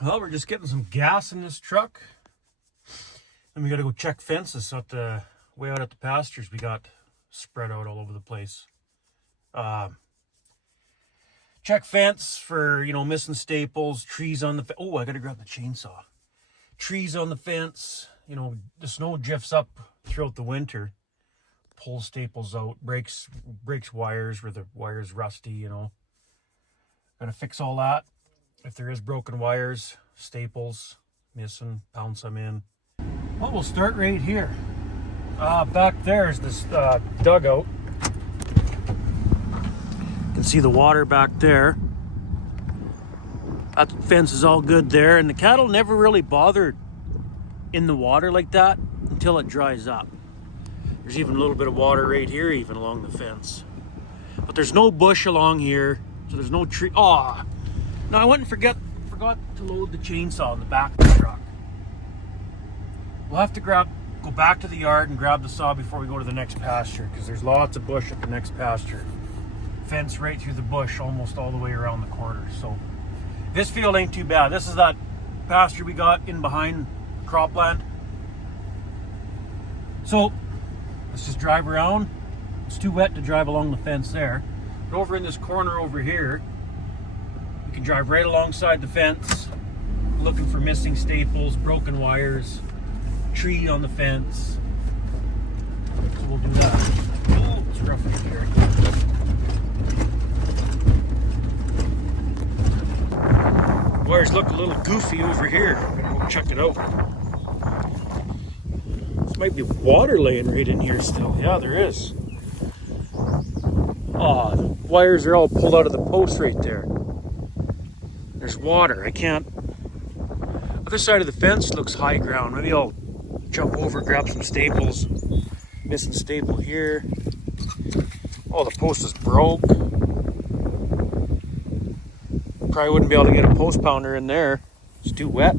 Well, we're just getting some gas in this truck. And we got to go check fences at the way out at the pastures. We got spread out all over the place. Check fence for, missing staples, trees on the oh, I got to grab the chainsaw. Trees on the fence. The snow drifts up throughout the winter. Pulls staples out, breaks wires where the wire's rusty, Gotta fix all that. If there is broken wires, staples missing, pound some in. Well, we'll start right here. Back there is this dugout. You can see the water back there. That fence is all good there, and the cattle never really bothered in the water like that until it dries up. There's even a little bit of water right here, even along the fence. But there's no bush along here, so there's no tree. Oh, no, I went and forgot to load the chainsaw in the back of the truck. We'll have to go back to the yard and grab the saw before we go to the next pasture, because there's lots of bush at the next pasture. Fence right through the bush, almost all the way around the corner. So this field ain't too bad. This is that pasture we got in behind cropland. So let's just drive around. It's too wet to drive along the fence there. But over in this corner over here, you can drive right alongside the fence, looking for missing staples, broken wires, tree on the fence. So we'll do that. Oh, it's rough in here. Wires look a little goofy over here. I'm gonna go check it out. This might be water laying right in here still. Yeah, there is. Oh, the wires are all pulled out of the post right there. There's water. I can't. Other side of the fence looks high ground. Maybe I'll jump over, grab some staples. Missing staple here. Oh, the post is broke. Probably wouldn't be able to get a post pounder in there. It's too wet.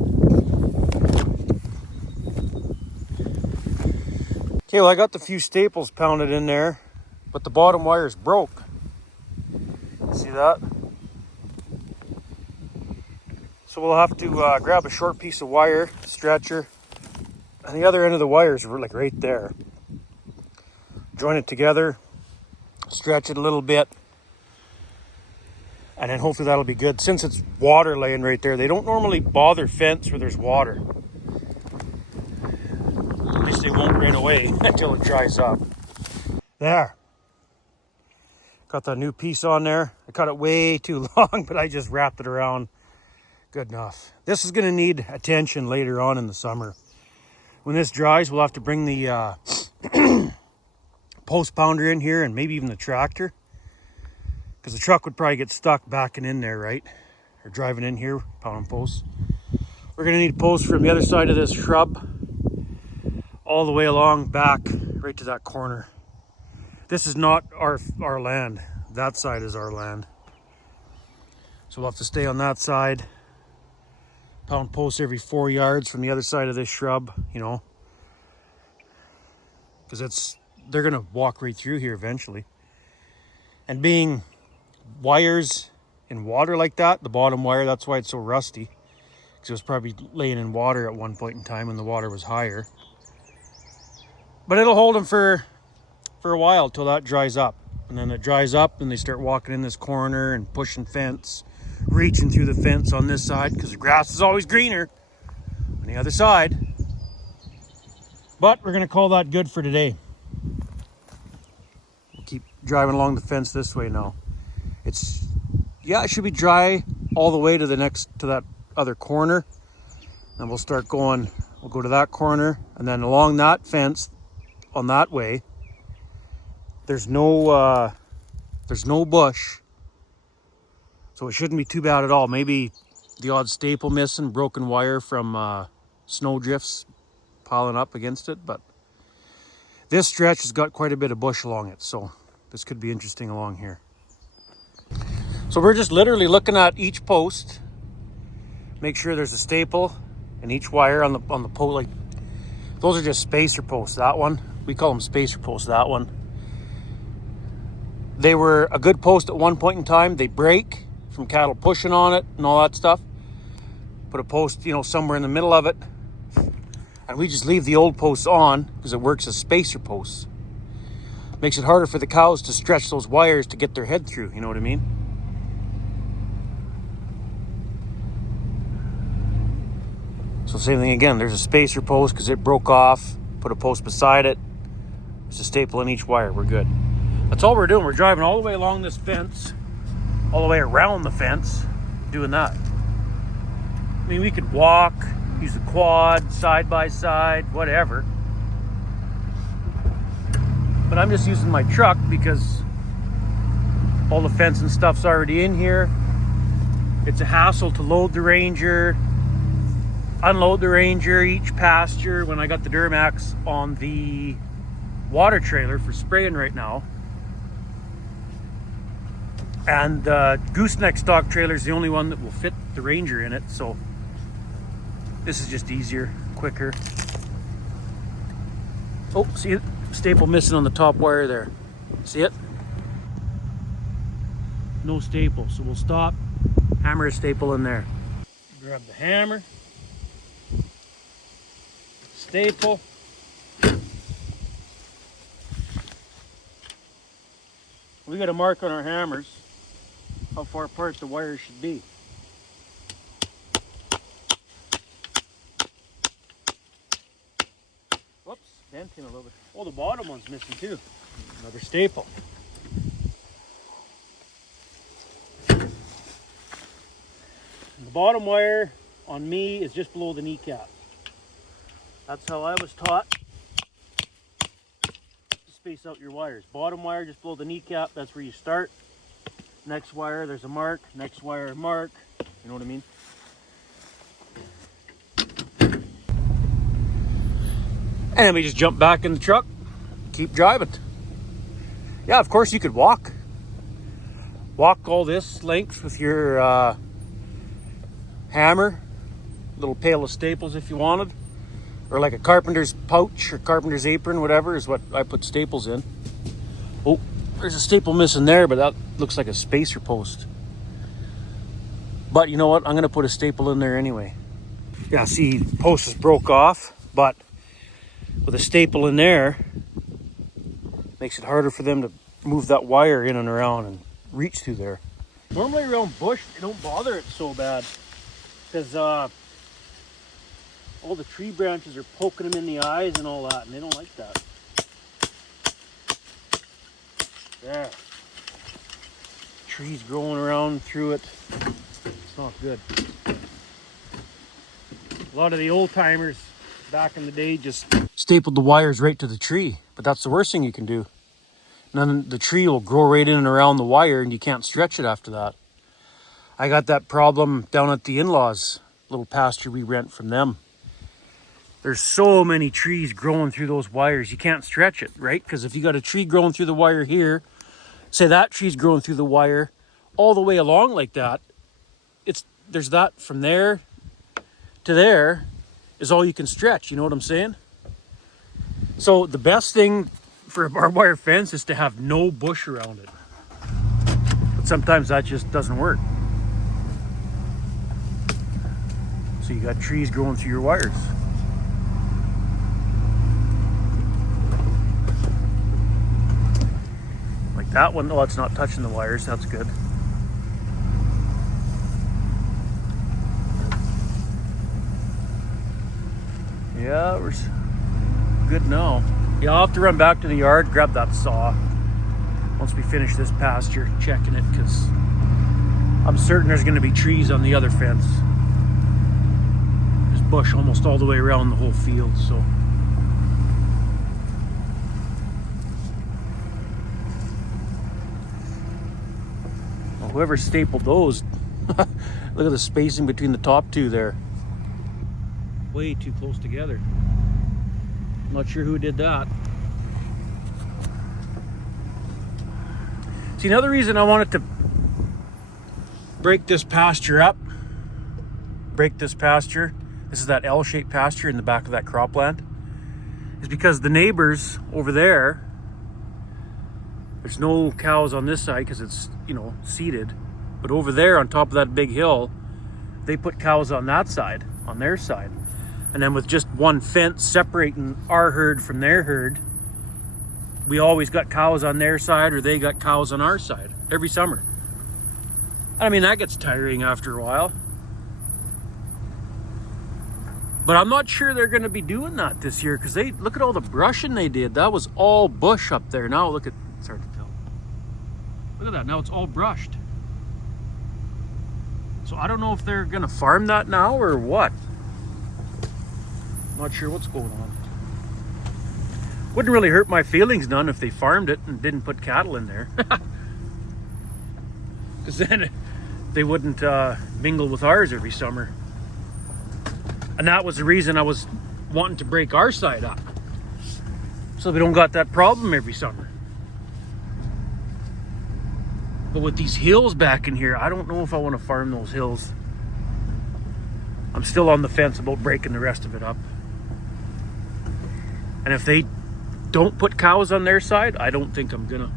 Okay, well, I got the few staples pounded in there, but the bottom wire is broke. See that? So we'll have to grab a short piece of wire, stretcher, and the other end of the wire is like right there. Join it together, stretch it a little bit, and then hopefully that'll be good. Since it's water laying right there, they don't normally bother fence where there's water. At least they won't right away until it dries up. There. Got the new piece on there. I cut it way too long, but I just wrapped it around. Good enough. This is going to need attention later on in the summer. When this dries, we'll have to bring the post pounder in here and maybe even the tractor, because the truck would probably get stuck backing in there, right? Or driving in here, pounding posts. We're going to need posts from the other side of this shrub all the way along back right to that corner. This is not our land. That side is our land. So we'll have to stay on that side. Pound posts every 4 yards from the other side of this shrub, because they're going to walk right through here eventually. And being wires in water like that, the bottom wire, that's why it's so rusty, because it was probably laying in water at one point in time when the water was higher. But it'll hold them for a while till that dries up. And then it dries up and they start walking in this corner and pushing fence, reaching through the fence on this side, because the grass is always greener on the other side. But we're going to call that good for today. We'll keep driving along the fence this way now. It should be dry all the way to that other corner. And we'll start going, we'll go to that corner, and then along that fence on that way, there's no bush. So it shouldn't be too bad at all. Maybe the odd staple missing, broken wire from snow drifts piling up against it. But this stretch has got quite a bit of bush along it. So this could be interesting along here. So we're just literally looking at each post. Make sure there's a staple in each wire on the post. Like, those are just spacer posts. That one, we call them spacer posts, that one. They were a good post at one point in time. They break from cattle pushing on it and all that stuff. put a post, you know, somewhere in the middle of it. And we just leave the old posts on because it works as spacer posts. Makes it harder for the cows to stretch those wires to get their head through, you know what I mean? So same thing again, there's a spacer post because it broke off. Put a post beside it. There's a staple in each wire, we're good. That's all we're doing. We're driving all the way along this fence, all the way around the fence, doing that. I mean, we could walk, use the quad, side by side, whatever. But I'm just using my truck because all the fence and stuff's already in here. It's a hassle to load the Ranger, unload the Ranger, each pasture. When I got the Duramax on the water trailer for spraying right now. And the gooseneck stock trailer is the only one that will fit the Ranger in it. So this is just easier, quicker. Oh, see it? Staple missing on the top wire there. See it? No staple, so we'll stop, hammer a staple in there. Grab the hammer, staple. We got a mark on our hammers how far apart the wires should be. Whoops, denting a little bit. Oh, the bottom one's missing too. Another staple. And the bottom wire on me is just below the kneecap. That's how I was taught to space out your wires. Bottom wire just below the kneecap, that's where you start. Next wire, there's a mark. Next wire, mark. You know what I mean? And then we just jump back in the truck, keep driving. Yeah, of course you could walk. Walk all this length with your hammer, little pail of staples if you wanted, or like a carpenter's pouch or carpenter's apron, whatever is what I put staples in. Oh, there's a staple missing there, but that looks like a spacer post. But you know what? I'm gonna put a staple in there anyway. Yeah, see, post is broke off, but with a staple in there, makes it harder for them to move that wire in and around and reach through there. Normally around bush, they don't bother it so bad because all the tree branches are poking them in the eyes and all that, and they don't like that. There. Trees growing around through it. It's not good. A lot of the old timers back in the day just stapled the wires right to the tree, but that's the worst thing you can do. And then the tree will grow right in and around the wire and you can't stretch it after that. I got that problem down at the in-laws, little pasture we rent from them. There's so many trees growing through those wires, you can't stretch it, right? Because if you got a tree growing through the wire here, say that tree's growing through the wire all the way along like that, there's that from there to there is all you can stretch, you know what I'm saying? So the best thing for a barbed wire fence is to have no bush around it. But sometimes that just doesn't work. So you got trees growing through your wires. Like that one, oh, it's not touching the wires, that's good. Yeah, we're good now. Yeah, I'll have to run back to the yard, grab that saw once we finish this pasture, checking it, because I'm certain there's going to be trees on the other fence. There's bush almost all the way around the whole field, so. Well, whoever stapled those, look at the spacing between the top two there. Way too close together. I'm not sure who did that. See, another reason I wanted to break this pasture up, this is that L-shaped pasture in the back of that cropland, is because the neighbors over there, there's no cows on this side because it's, you know, seeded, but over there on top of that big hill, they put cows on that side, on their side. And then with just one fence separating our herd from their herd, we always got cows on their side or they got cows on our side every summer. I mean, that gets tiring after a while. But I'm not sure they're going to be doing that this year, because they look at all the brushing they did. That was all bush up there. Now look at, it's hard to tell. Look at that, now it's all brushed. So I don't know if they're going to farm that now or what. Not sure what's going on. Wouldn't really hurt my feelings none if they farmed it and didn't put cattle in there. Because then they wouldn't mingle with ours every summer. And that was the reason I was wanting to break our side up, so we don't got that problem every summer. But with these hills back in here, I don't know if I want to farm those hills. I'm still on the fence about breaking the rest of it up. And if they don't put cows on their side, I don't think I'm gonna.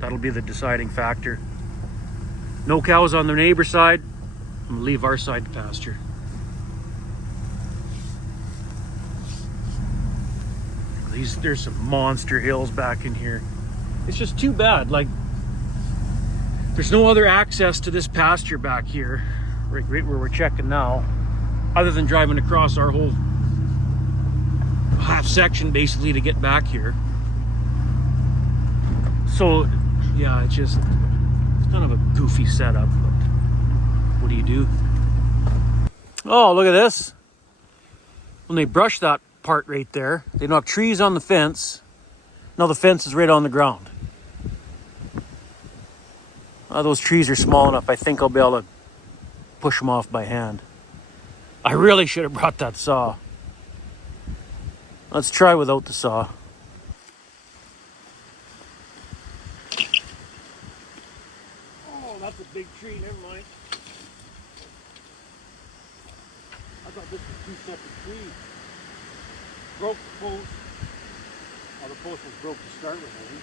That'll be the deciding factor. No cows on their neighbor's side, I'm gonna leave our side to pasture. There's some monster hills back in here. It's just too bad. Like, there's no other access to this pasture back here, right where we're checking now, other than driving across our whole half section basically to get back here. So yeah, it's kind of a goofy setup, but what do you do? Oh, look at this. When they brush that part right there, they knock trees on the fence. Now the fence is right on the ground. Those trees are small enough, I think I'll be able to push them off by hand. I really should have brought that saw. Let's try without the saw. Oh, that's a big tree, never mind. I thought this was two separate trees. Broke the post. Oh, the post was broke to start with, I think.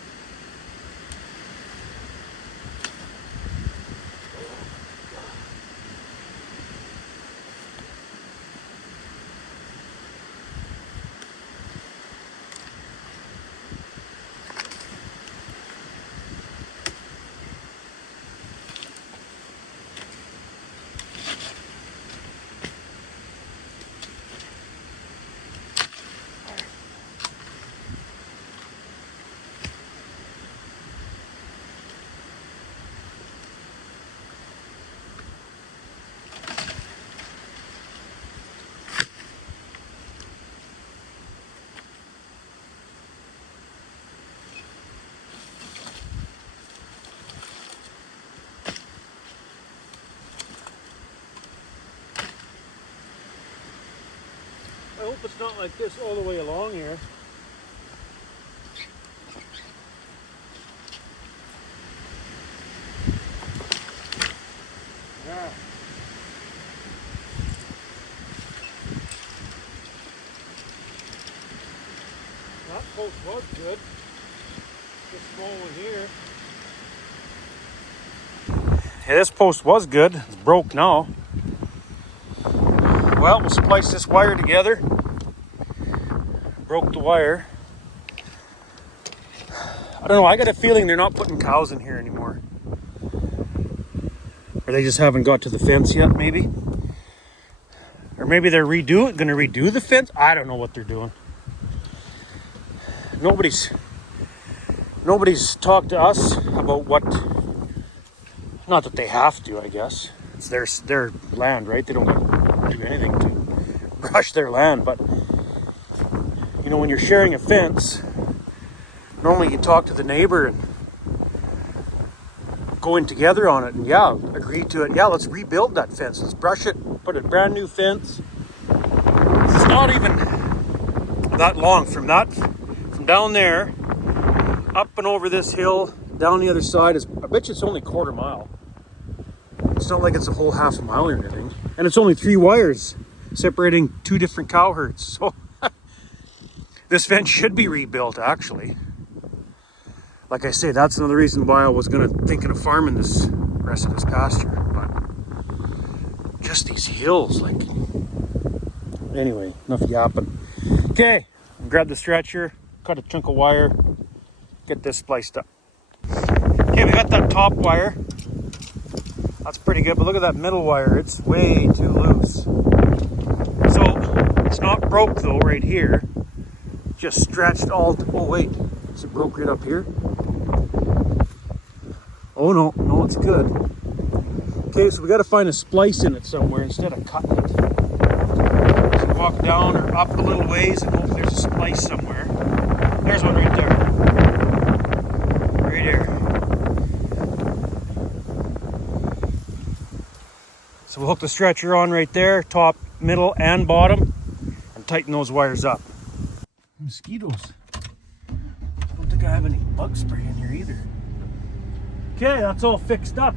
I hope it's not like this all the way along here. Yeah. That post was good. This small one here. Yeah, this post was good. It's broke now. Well, we'll splice this wire together. Broke the wire. I don't know, I got a feeling they're not putting cows in here anymore. Or they just haven't got to the fence yet, maybe. Or maybe they're gonna redo the fence. I don't know what they're doing. Nobody's talked to us about what, not that they have to, I guess. It's their land, right? They don't have to do anything to brush their land, but you know, when you're sharing a fence, normally you talk to the neighbor and go in together on it, and yeah, agree to it. Yeah, let's rebuild that fence. Let's brush it, put a brand new fence. It's not even that long from down there, up and over this hill, down the other side is, I bet you it's only a quarter mile. It's not like it's a whole half a mile or anything. And it's only 3 wires separating 2 different cow herds. So this fence should be rebuilt, actually. Like I say, that's another reason why I was thinking of farming this rest of this pasture. But just these hills, like. Anyway, enough yapping. Okay, grab the stretcher, cut a chunk of wire, get this spliced up. Okay, we got that top wire. That's pretty good, but look at that middle wire. It's way too loose. So it's not broke though right here. Just stretched all. Oh wait, is it broke right up here? Oh no, it's good. Okay, so we got to find a splice in it somewhere instead of cutting it. So walk down or up a little ways and hope there's a splice somewhere. There's one right there. Right there. So we'll hook the stretcher on right there, top, middle, and bottom, and tighten those wires up. Mosquitoes. I don't think I have any bug spray in here either. Okay, that's all fixed up.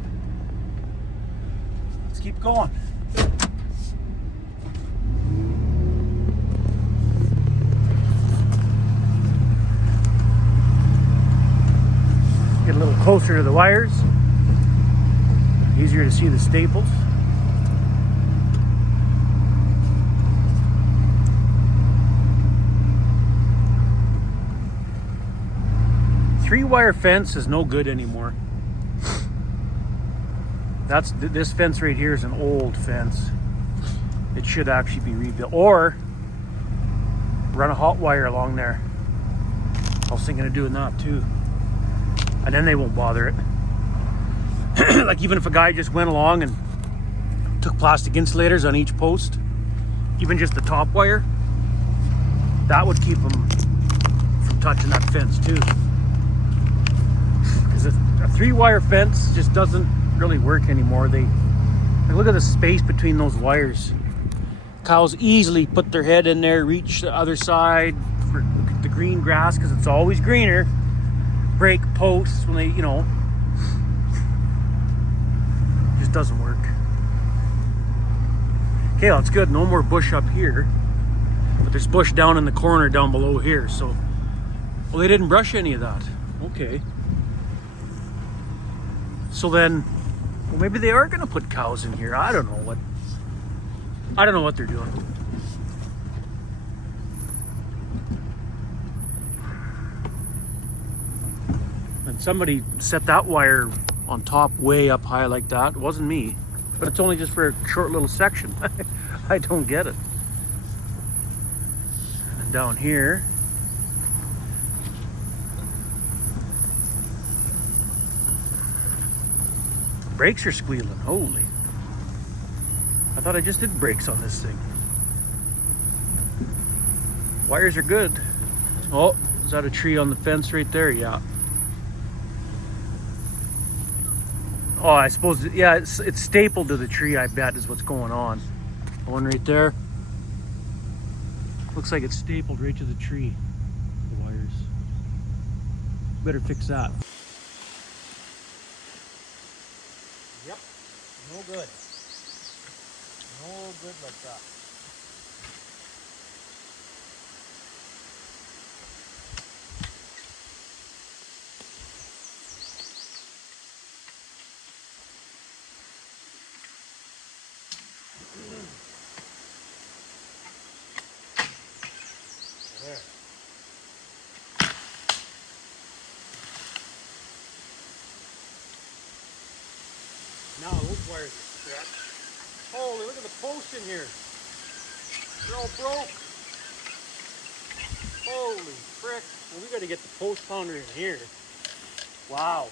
Let's keep going. Get a little closer to the wires. Easier to see the staples. Three-wire fence is no good anymore. This fence right here is an old fence. It should actually be rebuilt, or run a hot wire along there. I was thinking of doing that too, and then they won't bother it. Like even if a guy just went along and took plastic insulators on each post, even just the top wire, that would keep them from touching that fence too. Because a three-wire fence just doesn't really work anymore. Like, look at the space between those wires. Cows easily put their head in there, reach the other side for the green grass because it's always greener. Break posts when they, just doesn't work. Okay, that's good. No more bush up here, but there's bush down in the corner down below here. So, well, they didn't brush any of that. Okay. So then, well, maybe they are going to put cows in here. I don't know what they're doing. And somebody set that wire on top way up high like that. It wasn't me, but it's only just for a short little section. I don't get it. And down here, brakes are squealing. Holy. I thought I just did brakes on this thing. Wires are good. Oh, is that a tree on the fence right there? Yeah. Oh, I suppose, yeah, it's stapled to the tree, I bet, is what's going on. The one right there. Looks like it's stapled right to the tree. The wires. Better fix that. Yep, no good. No good like that. There. Now those wires are stretched. Holy, look at the posts in here. They're all broke. Holy frick. Well, we got to get the post pounder in here. Wow.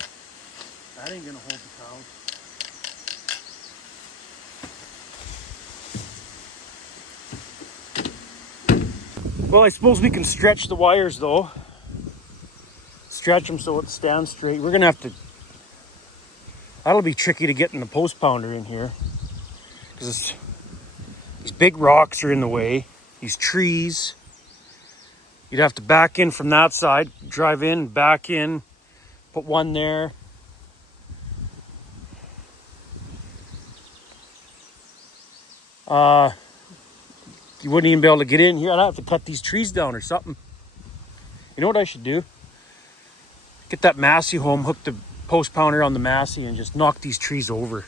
That ain't going to hold the cows. Well, I suppose we can stretch the wires though. Stretch them so it stands straight. We're going to have to... That'll be tricky to get in the post pounder in here. Because these big rocks are in the way. These trees. You'd have to back in from that side. Drive in, back in. Put one there. You wouldn't even be able to get in here. I'd have to cut these trees down or something. You know what I should do? Get that Massey home, hook the post pounder on the Massey, and just knock these trees over.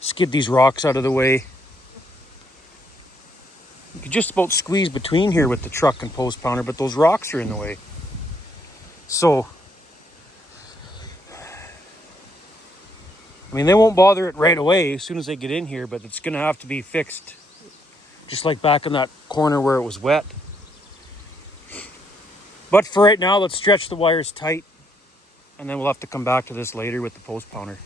skid these rocks out of the way. You could just about squeeze between here with the truck and post pounder, but those rocks are in the way. So, I mean, they won't bother it right away as soon as they get in here, but it's going to have to be fixed. Just like back in that corner where it was wet. But for right now, let's stretch the wires tight, and then we'll have to come back to this later with the post pounder.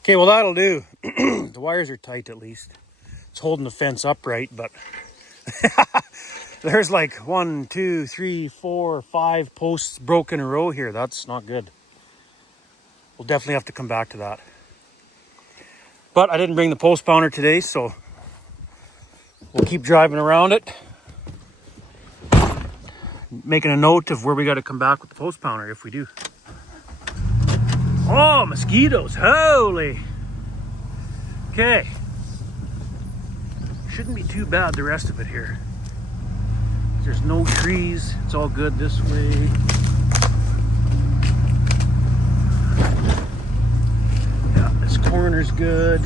Okay, well, that'll do. The wires are tight at least. It's holding the fence upright, but there's like 1, 2, 3, 4, 5 posts broken in a row here. That's not good. We'll definitely have to come back to that. But I didn't bring the post pounder today, so we'll keep driving around it, making a note of where we got to come back with the post pounder if we do. Oh, mosquitoes, holy. Okay. Shouldn't be too bad the rest of it here. There's no trees, it's all good this way. Yeah, this corner's good.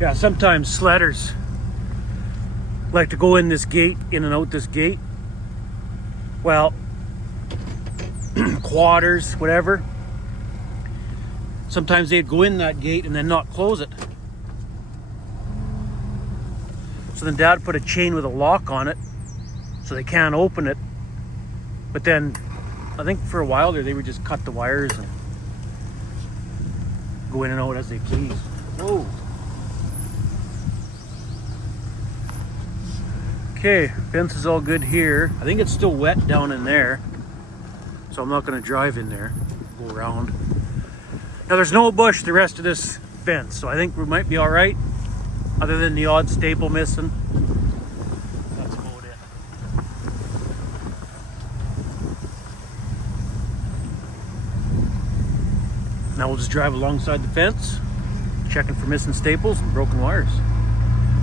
Yeah, sometimes sledders like to go in this gate, in and out this gate. Well, quadders, whatever. Sometimes they'd go in that gate and then not close it. So then Dad put a chain with a lock on it so they can't open it. But then I think for a while there they would just cut the wires and go in and out as they please. Whoa. Okay, fence is all good here. I think it's still wet down in there, so I'm not going to drive in there. Go around. Now there's no bush the rest of this fence, so I think we might be all right, other than the odd staple missing. That's about it. Now we'll just drive alongside the fence, checking for missing staples and broken wires.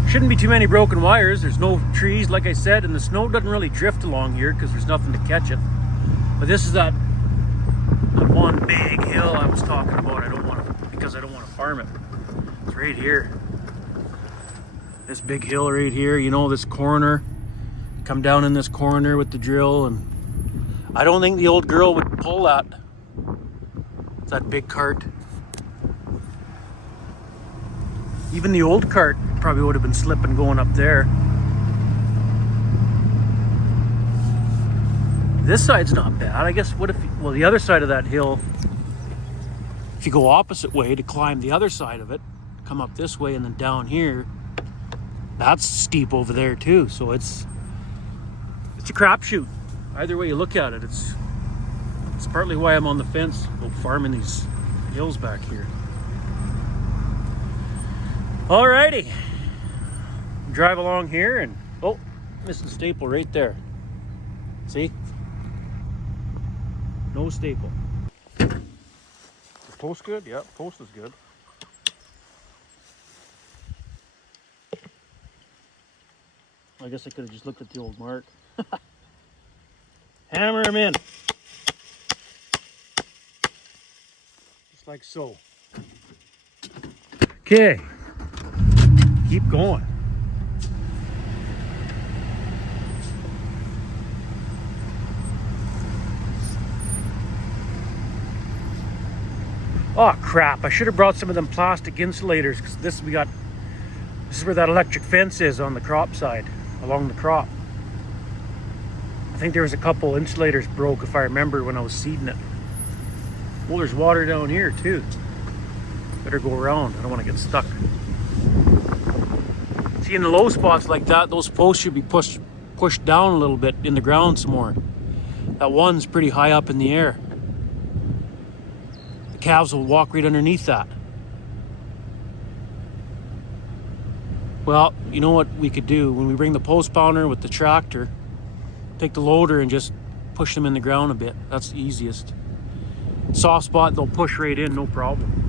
Shouldn't be too many broken wires. There's no trees, like I said, and the snow doesn't really drift along here because there's nothing to catch it. But this is that one big hill I was talking about. I don't want to farm it. It's right here. This big hill right here. You know, this corner. Come down in this corner with the drill, and I don't think the old girl would pull that. It's that big cart. Even the old cart probably would have been slipping going up there. This side's not bad. I guess well, the other side of that hill, if you go opposite way to climb the other side of it, come up this way and then down here, that's steep over there too. So it's a crapshoot. Either way you look at it, it's partly why I'm on the fence about farming these hills back here. Alrighty, drive along here and, oh, missing staple right there. See? No staple. Is post good? Yeah, post is good. I guess I could have just looked at the old mark. Hammer him in. Just like so. Okay. Keep going. Oh crap, I should have brought some of them plastic insulators, because this is where that electric fence is on the crop side, along the crop. I think there was a couple insulators broke, if I remember, when I was seeding it. Well, there's water down here too. Better go around, I don't want to get stuck. See, in the low spots like that, those posts should be pushed down a little bit in the ground some more. That one's pretty high up in the air. The calves will walk right underneath that. Well, you know what we could do? When we bring the post pounder with the tractor, take the loader and just push them in the ground a bit. That's the easiest. Soft spot, they'll push right in, no problem.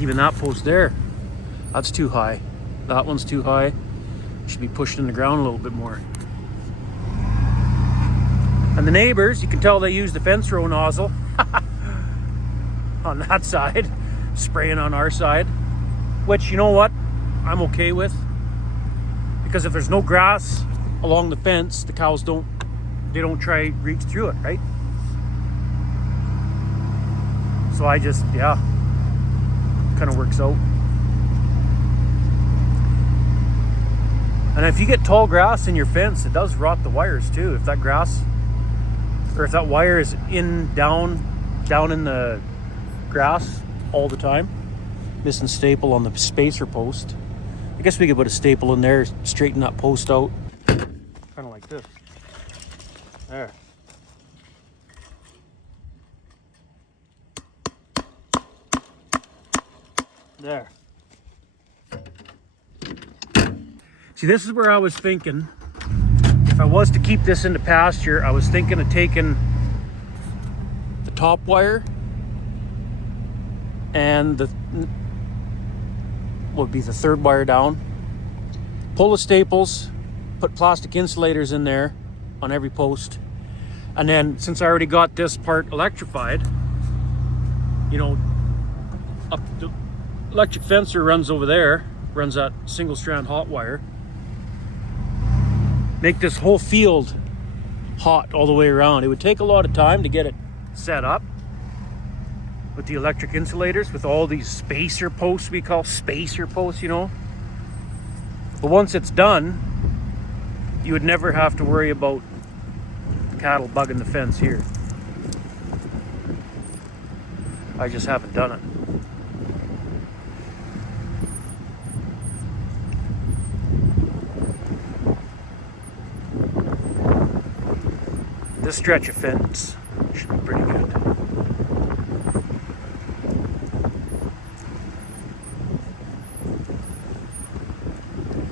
Even that post there, that's too high. That one's too high. Should be pushed in the ground a little bit more. And the neighbors, you can tell they use the fence row nozzle on that side, spraying on our side, which, you know what, I'm okay with, because if there's no grass along the fence, the cows don't try to reach through it, right? So I just, yeah, kind of works out. And if you get tall grass in your fence, it does rot the wires too. If that grass, or if that wire is down in the grass all the time, missing staple on the spacer post. I guess we could put a staple in there, straighten that post out, kind of like this. There. There. See, this is where I was thinking, if I was to keep this into pasture, I was thinking of taking the top wire and would be the third wire down, pull the staples, put plastic insulators in there on every post, and then since I already got this part electrified, you know, up the electric fencer runs over there, runs that single strand hot wire, make this whole field hot all the way around. It would take a lot of time to get it set up with the electric insulators, with all these spacer posts, we call spacer posts, you know. But once it's done, you would never have to worry about cattle bugging the fence here. I just haven't done it. This stretch of fence should be pretty good.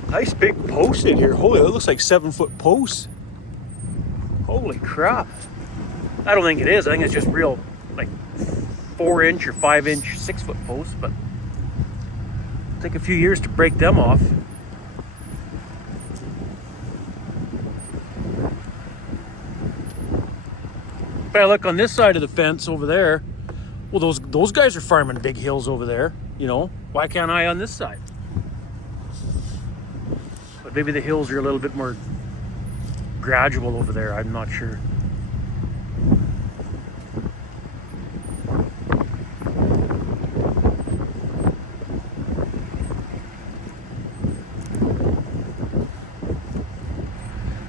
Nice big post in here. Holy, it looks like 7-foot posts. Holy crap. I don't think it is. I think it's just real, like 4-inch or 5-inch 6-foot posts, but it'll take a few years to break them off. But I look on this side of the fence over there. Well, those guys are farming big hills over there, you know. Why can't I on this side? But maybe the hills are a little bit more gradual over there. I'm not sure.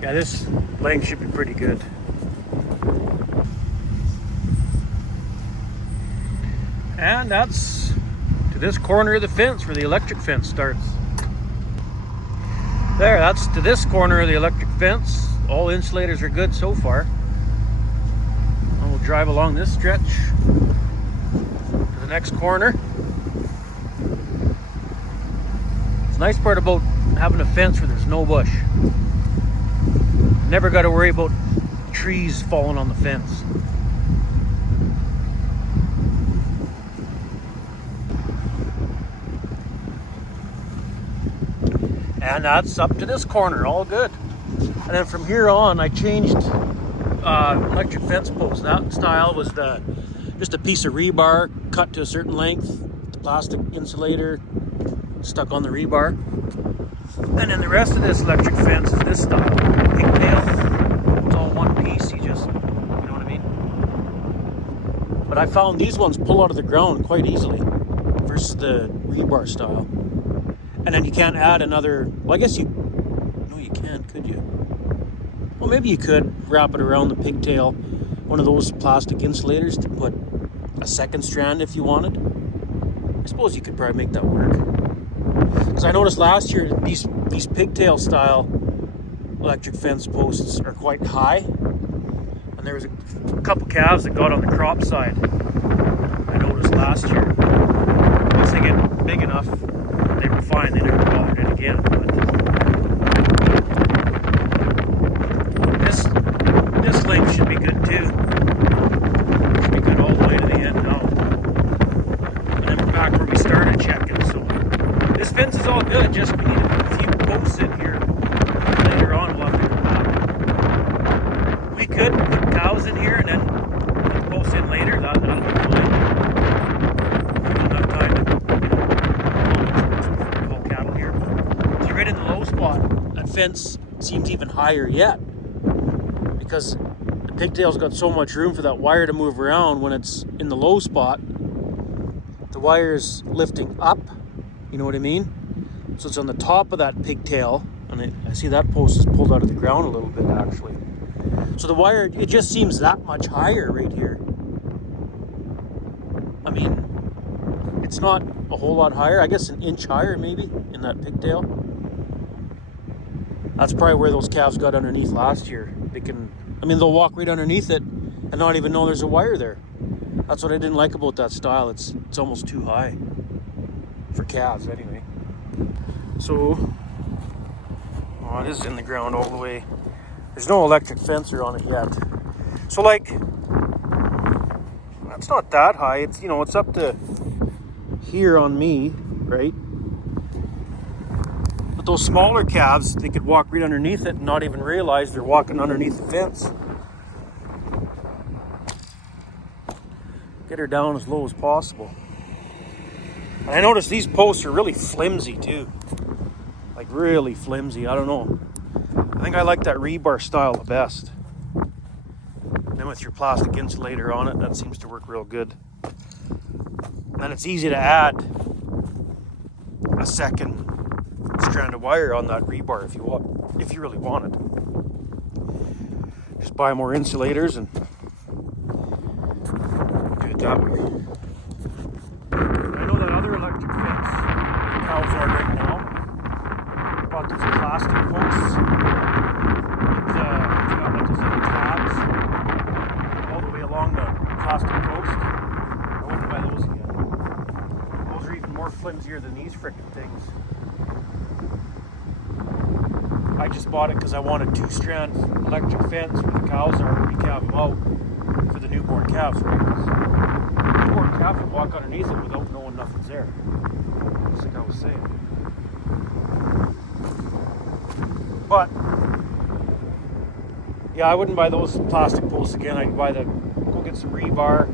Yeah, this length should be pretty good. And that's to this corner of the fence where the electric fence starts. There, that's to this corner of the electric fence. All insulators are good so far. And we'll drive along this stretch to the next corner. It's a nice part about having a fence where there's no bush. Never got to worry about trees falling on the fence. And that's up to this corner, all good. And then from here on, I changed electric fence posts. That style was just a piece of rebar cut to a certain length, the plastic insulator stuck on the rebar. And then the rest of this electric fence is this style, pigtail. It's all one piece, you know what I mean? But I found these ones pull out of the ground quite easily versus the rebar style. And then you can't add another, well, I guess no, you can't, could you? Well, maybe you could wrap it around the pigtail, one of those plastic insulators, to put a second strand if you wanted. I suppose you could probably make that work. Because I noticed last year, these pigtail style electric fence posts are quite high. And there was a couple calves that got on the crop side, I noticed last year. Once they get big enough, they were fine, they never bothered it again. But this length should be good too. Should be good all the way to the end now. And then we're back where we started checking. So this fence is all good, just we need a few posts in here. Later on we'll have to go back. We could fence seems even higher yet, because the pigtail's got so much room for that wire to move around. When it's in the low spot, the wire is lifting up, you know what I mean? So it's on the top of that pigtail, and I see that post is pulled out of the ground a little bit actually. So the wire, it just seems that much higher right here. I mean, it's not a whole lot higher, I guess an inch higher maybe in that pigtail. That's probably where those calves got underneath last year. They'll walk right underneath it and not even know there's a wire there. That's what I didn't like about that style. It's almost too high for calves anyway. So, it is in the ground all the way. There's no electric fencer on it yet. So like, that's not that high. It's, it's up to here on me, right? But those smaller calves, they could walk right underneath it and not even realize they're walking underneath the fence. Get her down as low as possible. And I noticed these posts are really flimsy too. Like really flimsy, I don't know. I think I like that rebar style the best. And then with your plastic insulator on it, that seems to work real good. And it's easy to add a second strand of wire on that rebar if you really want it. Just buy more insulators and do it that way. I know that other electric fence the cows are right now. I bought these plastic posts with got like these little tabs all the way along the plastic post. I wouldn't buy those again. Those are even more flimsier than these frickin' things. I just bought it because I wanted 2-strand electric fence where the cows are, we calve them out for the newborn calves, right? Because newborn calf can walk underneath it without knowing nothing's there. Just like I was saying. But yeah, I wouldn't buy those plastic posts again. I'd go get some rebar,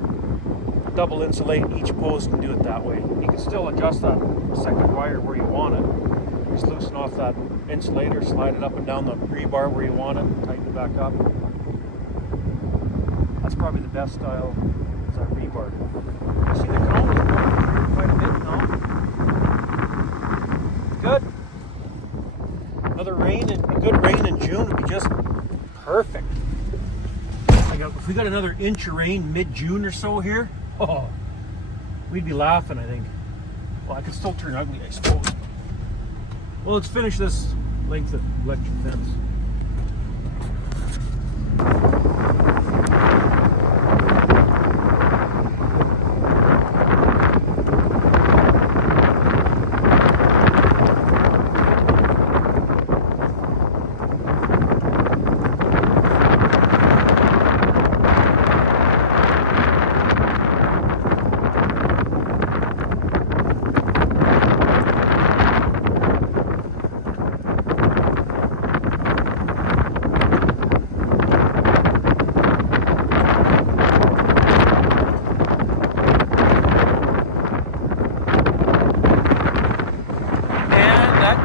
double insulate each post and do it that way. You can still adjust that second wire where you want it. Just loosen off that insulator, slide it up and down the rebar where you want it, and tighten it back up. That's probably the best style, is that rebar. You see the cone is going through quite a bit now. Good. Another good rain in June would be just perfect. If we got another inch of rain mid-June or so here, we'd be laughing, I think. Well, I could still turn ugly, I suppose. Well, let's finish this length of electric fence.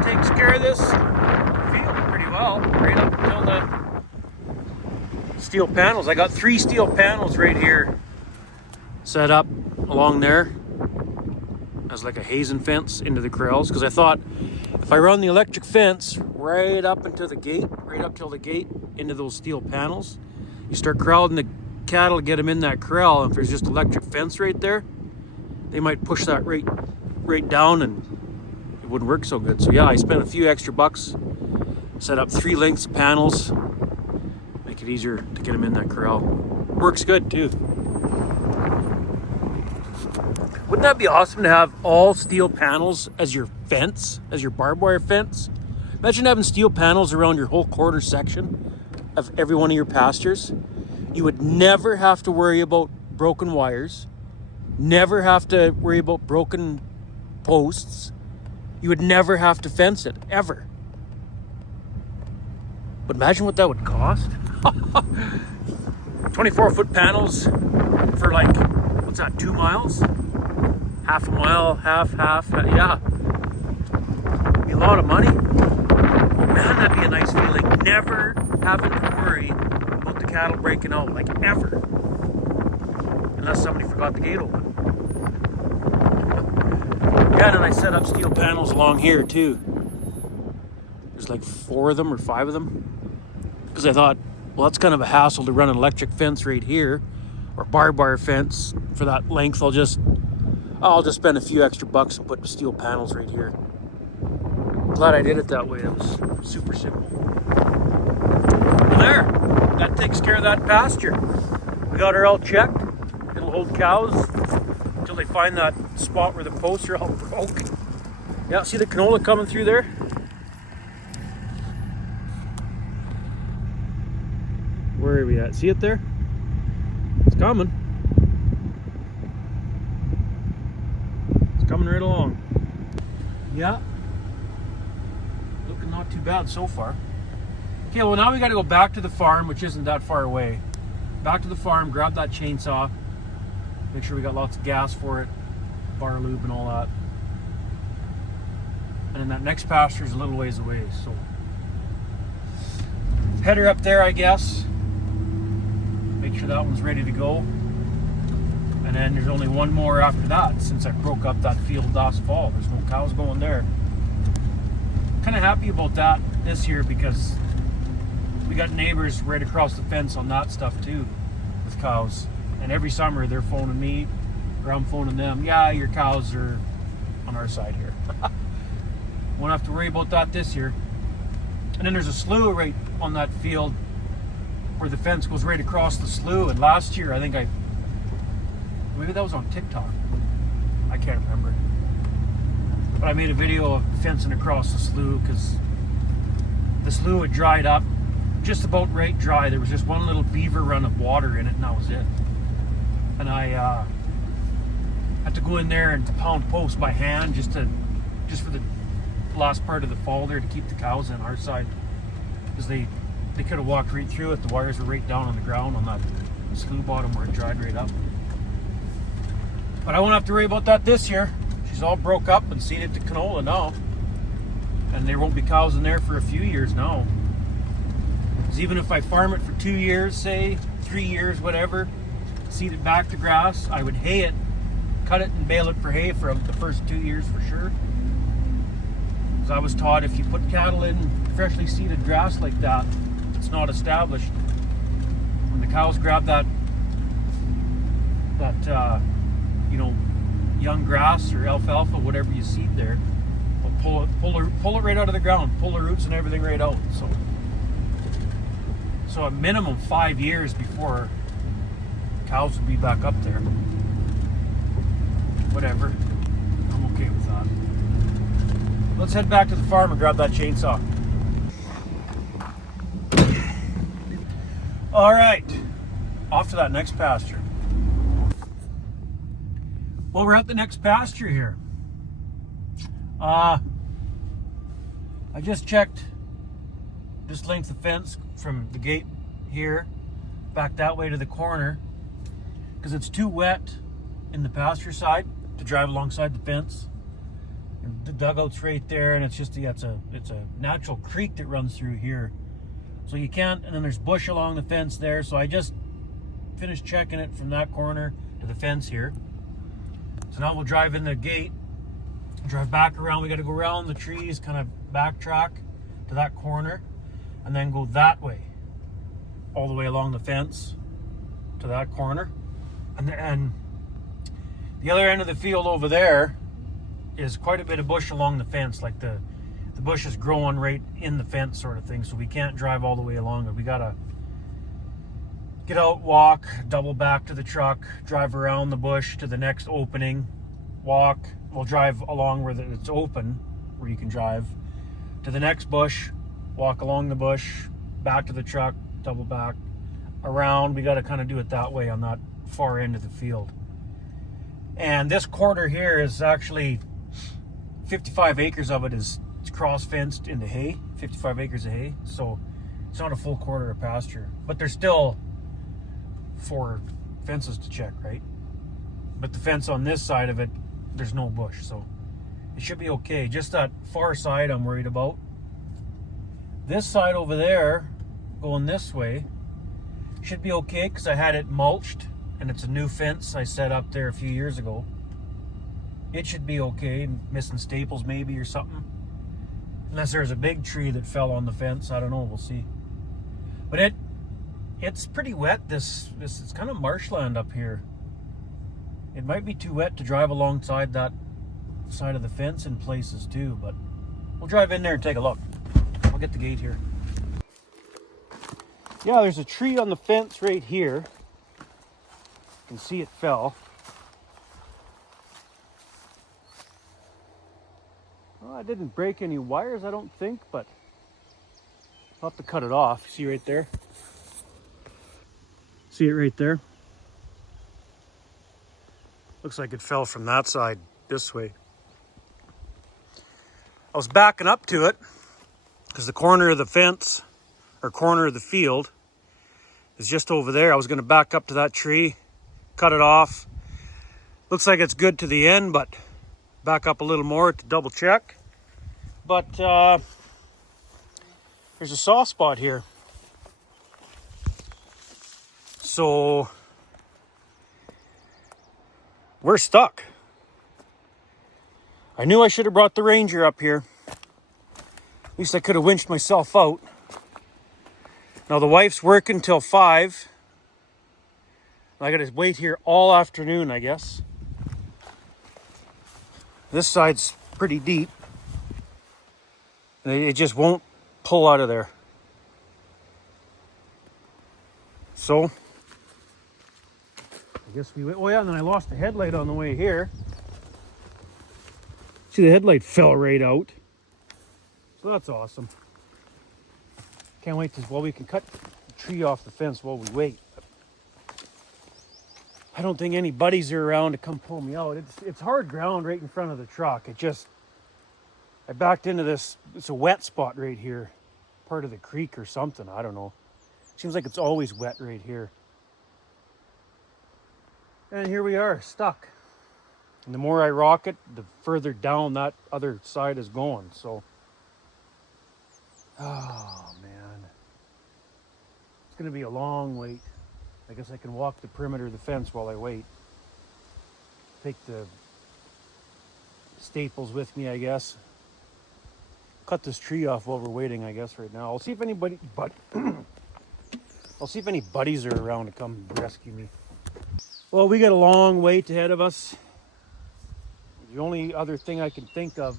Takes care of this field pretty well, right up until the steel panels. I got 3 steel panels right here set up along there as like a hazing fence into the corrals, because I thought if I run the electric fence right up until the gate, into those steel panels, you start crowding the cattle to get them in that corral. If there's just electric fence right there, they might push that right down and it wouldn't work so good. So yeah, I spent a few extra bucks, set up 3 lengths of panels, make it easier to get them in that corral. Works good too. Wouldn't that be awesome to have all steel panels as your fence, as your barbed wire fence? Imagine having steel panels around your whole quarter section of every one of your pastures. You would never have to worry about broken wires, never have to worry about broken posts. You would never have to fence it, ever. But imagine what that would cost. 24-foot panels for like, what's that, 2 miles? Half a mile, half, yeah. It'd be a lot of money. Man, that'd be a nice feeling. Never having to worry about the cattle breaking out, like ever. Unless somebody forgot the gate open. Yeah, and then I set up steel panels along here too. There's like 4 of them or 5 of them. Because I thought, well, that's kind of a hassle to run an electric fence right here, or barbed wire fence for that length. I'll just spend a few extra bucks and put the steel panels right here. Glad I did it that way. It was super simple. Well, there, that takes care of that pasture. We got her all checked. It'll hold cows until they find that spot where the posts are all broke. Yeah, see the canola coming through there? Where are we at? See it there? It's coming. It's coming right along. Yeah. Looking not too bad so far. Okay, well now we got to go back to the farm, which isn't that far away. Back to the farm, grab that chainsaw. Make sure we got lots of gas for it, bar lube and all that. And then that next pasture is a little ways away, so head her up there, I guess. Make sure that one's ready to go. And then there's only one more after that, since I broke up that field last fall. There's no cows going there. Kind of happy about that this year because we got neighbors right across the fence on that stuff too, with cows. And every summer they're phoning me, or I'm phoning them. Yeah, your cows are on our side here. Won't have to worry about that this year. And then there's a slough right on that field where the fence goes right across the slough. And last year, I think maybe that was on TikTok. I can't remember. But I made a video of fencing across the slough because the slough had dried up, just about right dry. There was just one little beaver run of water in it, and that was it. And I had to go in there and pound posts by hand just for the last part of the fall there to keep the cows on our side, because they could have walked right through it. The wires were right down on the ground on that slough bottom where it dried right up. But I won't have to worry about that this year. She's all broke up and seeded to canola now, and there won't be cows in there for a few years now. Because even if I farm it for 2 years, say 3 years, whatever, seed it back to grass, I would hay it, cut it and bale it for hay for the first 2 years for sure. Because I was taught if you put cattle in freshly seeded grass like that, it's not established. When the cows grab that young grass or alfalfa, whatever you seed there, will pull it right out of the ground, pull the roots and everything right out. So a minimum 5 years before cows will be back up there. Whatever, I'm okay with that. Let's head back to the farm and grab that chainsaw. All right, off to that next pasture. Well, we're at the next pasture here. I just checked this length of fence from the gate here back that way to the corner because it's too wet in the pasture side to drive alongside the fence. And the dugout's right there, and it's just it's a natural creek that runs through here, so you can't. And then there's bush along the fence there, so I just finished checking it from that corner to the fence here. So now we'll drive in the gate, drive back around. We got to go around the trees, kind of backtrack to that corner, and then go that way, all the way along the fence to that corner. And the other end of the field over there is quite a bit of bush along the fence, like the bush is growing right in the fence sort of thing, so we can't drive all the way along it. We gotta get out, walk, double back to the truck, drive around the bush to the next opening, walk. We'll drive along where it's open, where you can drive, to the next bush, walk along the bush, back to the truck, double back, around. We got to kind of do it that way on that far end of the field. And this quarter here is actually 55 acres of it is cross-fenced into hay, 55 acres of hay. So it's not a full quarter of pasture, but there's still 4 fences to check, right? But the fence on this side of it, there's no bush, so it should be okay. Just that far side I'm worried about. This side over there, going this way, should be okay because I had it mulched and it's a new fence I set up there a few years ago. It should be okay, missing staples maybe or something. Unless there's a big tree that fell on the fence, I don't know, we'll see. But it's pretty wet, this it's kind of marshland up here. It might be too wet to drive alongside that side of the fence in places too, but we'll drive in there and take a look. I'll get the gate here. Yeah, there's a tree on the fence right here. You can see it fell. Well, I didn't break any wires, I don't think, but I'll have to cut it off. See right there? See it right there? Looks like it fell from that side this way. I was backing up to it because the corner of the fence or corner of the field is just over there. I was going to back up to that tree, cut it off. Looks like it's good to the end, but back up a little more to double check. But there's a soft spot here. So we're stuck. I knew I should have brought the Ranger up here. At least I could have winched myself out. Now the wife's working till 5. I gotta wait here all afternoon, I guess. This side's pretty deep. It just won't pull out of there. So, I guess we wait. Oh yeah, and then I lost the headlight on the way here. See, the headlight fell right out. So that's awesome. Can't wait to, well, we can cut the tree off the fence while we wait. I don't think any buddies are around to come pull me out. It's hard ground right in front of the truck. I backed into this, it's a wet spot right here. Part of the creek or something, I don't know. Seems like it's always wet right here. And here we are, stuck. And the more I rock it, the further down that other side is going, so. Oh, man. It's gonna be a long wait. I guess I can walk the perimeter of the fence while I wait. Take the staples with me, I guess. Cut this tree off while we're waiting, I guess, right now. I'll see if anybody, I'll see if any buddies are around to come rescue me. Well, we got a long wait ahead of us. The only other thing I can think of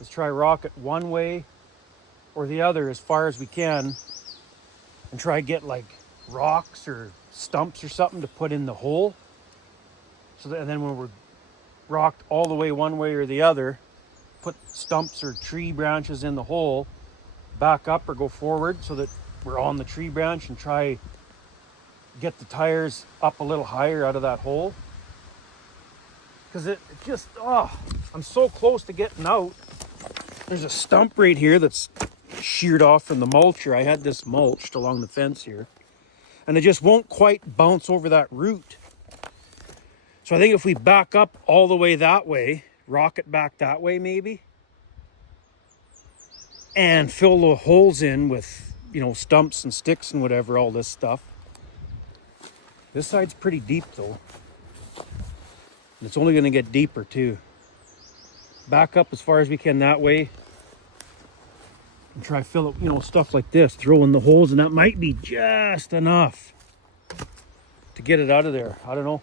is try rock it one way or the other as far as we can and try get like rocks or stumps or something to put in the hole. So that, and then when we're rocked all the way one way or the other, put stumps or tree branches in the hole, back up or go forward so that we're on the tree branch and try get the tires up a little higher out of that hole. Because it just, I'm so close to getting out. There's a stump right here that's sheared off from the mulcher. I had this mulched along the fence here. And it just won't quite bounce over that root. So I think if we back up all the way that way, rock it back that way maybe, and fill the holes in with, you know, stumps and sticks and whatever, all this stuff. This side's pretty deep though. And it's only going to get deeper too. Back up as far as we can that way. And try fill it, you know, stuff like this. Throw in the holes, and that might be just enough to get it out of there. I don't know.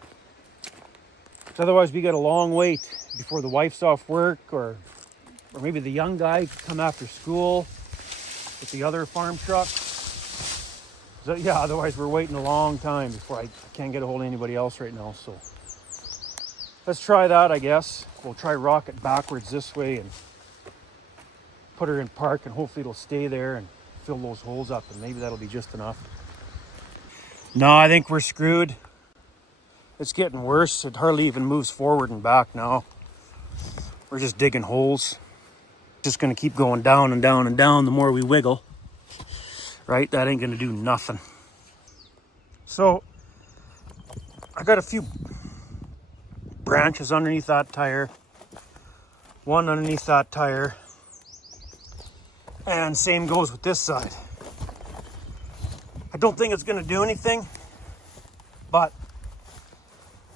Otherwise, we got a long wait before the wife's off work, or maybe the young guy could come after school with the other farm truck. So, yeah, otherwise we're waiting a long time before I can't get a hold of anybody else right now. So let's try that, I guess. We'll try rock it backwards this way and put her in park, and hopefully it'll stay there and fill those holes up, and maybe that'll be just enough. No, I think we're screwed. It's getting worse. It hardly even moves forward and back now. We're just digging holes. Just gonna keep going down and down and down the more we wiggle. Right? That ain't gonna do nothing. So I got a few branches underneath that tire. One underneath that tire. And same goes with this side. I don't think it's gonna do anything, but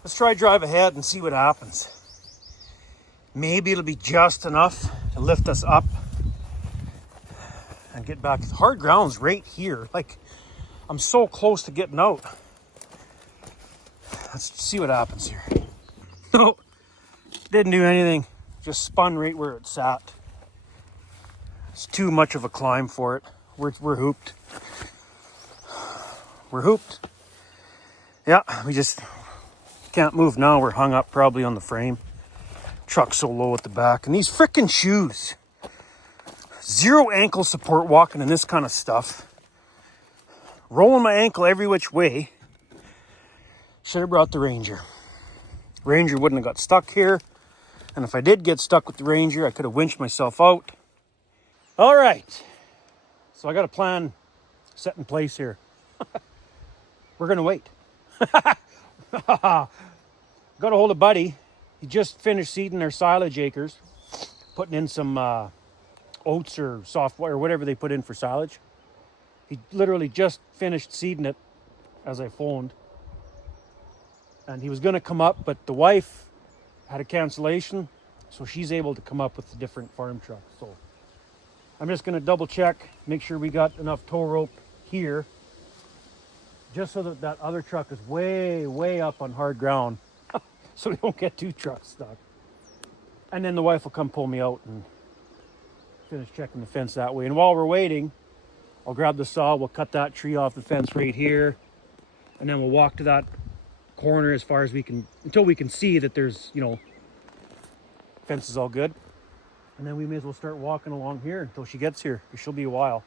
let's try drive ahead and see what happens. Maybe it'll be just enough to lift us up and get back. The hard ground's right here. Like, I'm so close to getting out. Let's see what happens here. No, didn't do anything. Just spun right where it sat. It's too much of a climb for it. We're hooped. We're hooped. Yeah, we just can't move now. We're hung up probably on the frame. Truck's so low at the back. And these frickin' shoes. Zero ankle support walking in this kind of stuff. Rolling my ankle every which way. Should have brought the Ranger. Ranger wouldn't have got stuck here. And if I did get stuck with the Ranger, I could have winched myself out. All right. So I got a plan set in place here. We're going to wait. Got a hold of Buddy. He just finished seeding their silage acres, putting in some oats or soft or whatever they put in for silage. He literally just finished seeding it as I phoned. And he was going to come up, but the wife had a cancellation, so she's able to come up with a different farm truck. So I'm just going to double check, make sure we got enough tow rope here, just so that that other truck is way up on hard ground, so we don't get two trucks stuck. And then the wife will come pull me out and finish checking the fence that way. And while we're waiting, I'll grab the saw, we'll cut that tree off the fence right here, and then we'll walk to that corner as far as we can, until we can see that there's, you know, fence is all good. And then we may as well start walking along here until she gets here, because she'll be a while.